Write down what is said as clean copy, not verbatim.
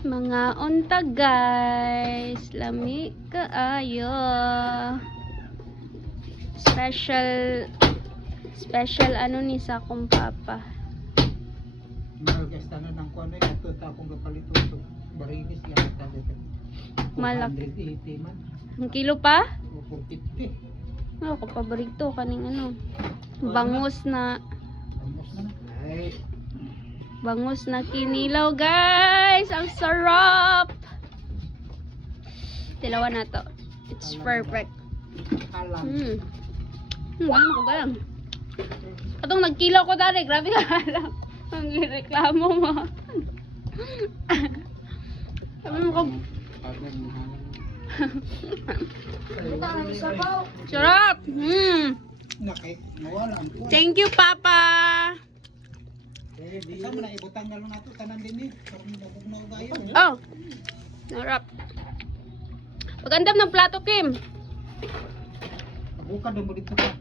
Mga unta guys, lami kaayo. Special ano ni sa akong papa. Malgas tanan ng kuno ito ta akong gapalito to. Barigis ya ta dito. Malak. 180 man. Ang kilo pa? O 450. Ako paborito kaning ano. Bangus na Almost na. Ay, bangus na kinilaw guys. Ang sarap. Dalawa na to. It's perfect. alam. Ano ko ba lang? Atong nagkilaw ko dali, grabe ka lang. Ang reklamo mo. Sabi mo ko, sarap! Nawala ang kuwan. Thank you, Papa! Isa mo na ibutang na lang nato tanan din eh. Parang nabugnaw gayo. Oh! Sarap. Pagandam ng plato, Kim. Bukad mo dito ka.